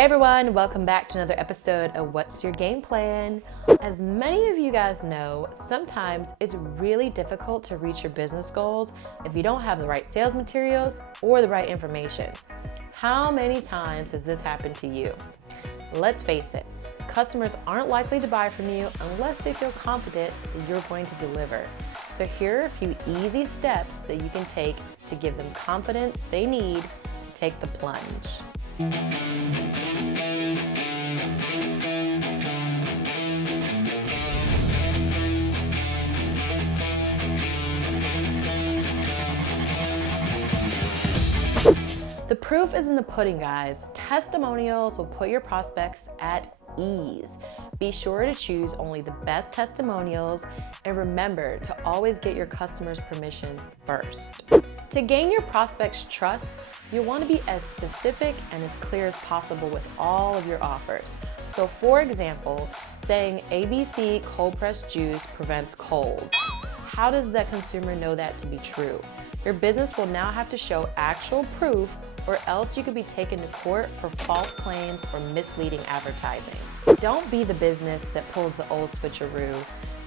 Hey everyone, welcome back to another episode of What's Your Game Plan? As many of you guys know, sometimes it's really difficult to reach your business goals if you don't have the right sales materials or the right information. How many times has this happened to you? Let's face it, customers aren't likely to buy from you unless they feel confident that you're going to deliver. So here are a few easy steps that you can take to give them confidence they need to take the plunge. The proof is in the pudding, guys. Testimonials will put your prospects at ease. Be sure to choose only the best testimonials and remember to always get your customers' permission first. To gain your prospects' trust, you'll want to be as specific and as clear as possible with all of your offers. So for example, saying ABC cold pressed juice prevents colds. How does that consumer know that to be true? Your business will now have to show actual proof, or else you could be taken to court for false claims or misleading advertising. Don't be the business that pulls the old switcheroo.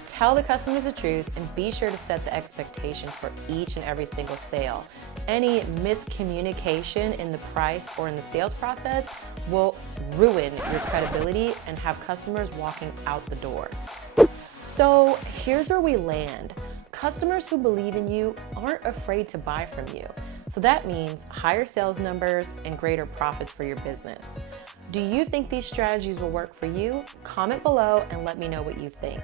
Tell the customers the truth and be sure to set the expectation for each and every single sale. Any miscommunication in the price or in the sales process will ruin your credibility and have customers walking out the door. So here's where we land. Customers who believe in you aren't afraid to buy from you. So that means higher sales numbers and greater profits for your business. Do you think these strategies will work for you? Comment below and let me know what you think.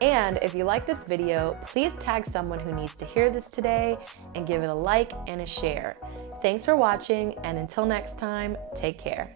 And if you like this video, please tag someone who needs to hear this today and give it a like and a share. Thanks for watching, and until next time, take care.